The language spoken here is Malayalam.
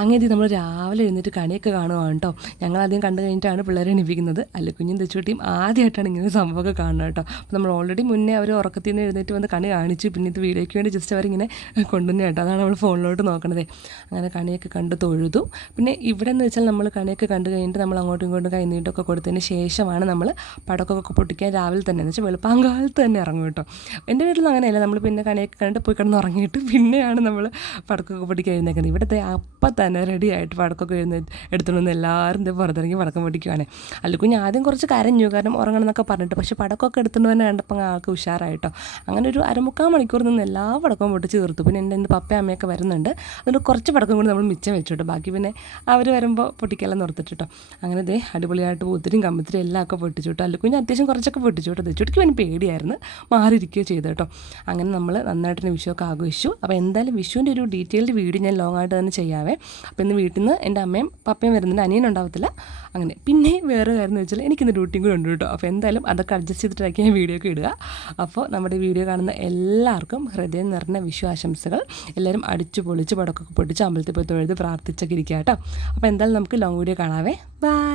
അങ്ങനെ നമ്മൾ രാവിലെ എഴുന്നേറ്റ് കണിയൊക്കെ കാണുവാണ് കേട്ടോ ഞങ്ങൾ ആദ്യം കണ്ടു കഴിഞ്ഞിട്ടാണ് പിള്ളേരെ എണിപ്പിക്കുന്നത്. അല്ല കുഞ്ഞും തെച്ചുകുട്ടിയും ആദ്യമായിട്ടാണ് ഇങ്ങനെ സംഭവമൊക്കെ കാണുന്നത് കേട്ടോ അപ്പോൾ നമ്മൾ ഓൾറെഡി മുന്നേ അവർ ഉറക്കത്തിൽ നിന്ന് എഴുന്നേറ്റ് വന്ന് കണി കാണിച്ചു. പിന്നെ ഇത് വീഡിയോയ്ക്ക് വേണ്ടി ജസ്റ്റ് അവരിങ്ങനെ കൊണ്ടുവന്നേ കേട്ടോ. അതാണ് നമ്മൾ ഫോണിലോട്ട് നോക്കണതേ. അങ്ങനെ കണിയൊക്കെ കണ്ട് തൊഴുതു. പിന്നെ ഇവിടെ എന്ന് വെച്ചാൽ നമ്മൾ കണിയൊക്കെ കണ്ടു കഴിഞ്ഞിട്ട് നമ്മൾ അങ്ങോട്ടും ഇങ്ങോട്ടും കൈനീട്ടൊക്കെ കൊടുത്തതിന് ശേഷമാണ് നമ്മൾ പടക്കമൊക്കെ പൊട്ടിക്കാൻ രാവിലെ തന്നെ എന്ന് വെച്ചാൽ വെളുപ്പാങ്കാലത്ത് തന്നെ ഇറങ്ങും കേട്ടോ എന്റെ വീട്ടിൽ അങ്ങനെയല്ല. നമ്മൾ പിന്നെ കണിയൊക്കെ കണ്ടിട്ട് പോയി കിടന്ന് ഉറങ്ങിയിട്ട് പിന്നെയാണ് നമ്മൾ പടക്കമൊക്കെ പൊട്ടിക്കാൻ എഴുന്നേക്കുന്നത്. ഇവിടുത്തെ അപ്പം തന്നെ റെഡി ആയിട്ട് വടക്കൊക്കെ എഴുന്നേ എടുത്തുകൊണ്ട് എല്ലാവരും പുറത്തിറങ്ങി പടക്കം പൊട്ടിക്കുവാണ്. ഞാൻ ആദ്യം കുറച്ച് കരഞ്ഞു കാരണം ഉറങ്ങണം എന്നൊക്കെ പറഞ്ഞിട്ട്. പക്ഷേ പടക്കമൊക്കെ എടുത്തുകൊണ്ട് തന്നെ കണ്ടപ്പോൾ ആൾക്ക് ഉഷാറായിട്ടോ. അങ്ങനെ ഒരു അരമുക്കാൽ മണിക്കൂർ നിന്ന് എല്ലാ പടക്കവും പൊട്ടിച്ച് തീർത്തു. പിന്നെ എന്റെ ഇന്ന് പപ്പയും അമ്മയൊക്കെ വരുന്നുണ്ട്. അതുകൊണ്ട് കുറച്ച് പടക്കം കൂടി നമ്മൾ മിച്ചം വെച്ചു കേട്ടോ ബാക്കി പിന്നെ അവർ വരുമ്പോൾ പൊട്ടിക്കെല്ലാം നിർത്തിട്ടോ അങ്ങനെ ദേ അടിപൊളിയായിട്ട് പൂത്തിരിയും കമ്പത്തിരിയും എല്ലാം ഒക്കെ പൊട്ടിച്ചു കേട്ടോ അല്ലുക്കുഞ്ഞ് അത്യാവശ്യം കുറച്ചൊക്കെ പൊട്ടിച്ചു കേട്ടോ തെച്ചുട്ടിക്ക് പിന്നെ പേടിയായിരുന്നു. മാറിയിരിക്കുകയോ ചെയ്തു കേട്ടോ. അങ്ങനെ നമ്മൾ നന്നായിട്ട് തന്നെ വിഷുവൊക്കെ ആഘോഷിച്ചു. അപ്പോൾ എന്തായാലും വിഷുവിന്റെ ഒരു ഡീറ്റെയിൽഡ് വീഡിയോ ഞാൻ ലോങ് ആയിട്ട് തന്നെ ചെയ്യാവേ. അപ്പോൾ ഇന്ന് വീട്ടിൽ നിന്ന് എന്റെ അമ്മയും പപ്പയും വരുന്നുണ്ട് അനിയൻ ഉണ്ടാവത്തില്ല. അങ്ങനെ പിന്നെ വേറെ കാര്യം എന്ന് വെച്ചാൽ എനിക്കിന്ന് ഡ്യൂട്ടിയും കൂടെ ഉണ്ട് കേട്ടോ. അപ്പോൾ എന്തായാലും അതൊക്കെ അഡ്ജസ്റ്റ് ചെയ്തിട്ടാക്കി ഞാൻ വീഡിയോ ഒക്കെ ഇടുക. അപ്പോൾ നമ്മുടെ വീഡിയോ കാണുന്ന എല്ലാവർക്കും ഹൃദയം നിറഞ്ഞ വിഷു ആശംസകൾ എല്ലാവരും അടിച്ചു പൊളിച്ച് പടക്കൊക്കെ പൊട്ടിച്ച് അമ്പലത്തിൽ പോയി തൊഴുത് പ്രാർത്ഥിച്ചൊക്കെ ഇരിക്കുക കേട്ടോ. അപ്പോൾ എന്തായാലും നമുക്ക് ലോങ് വീഡിയോ കാണാവേ. ബൈ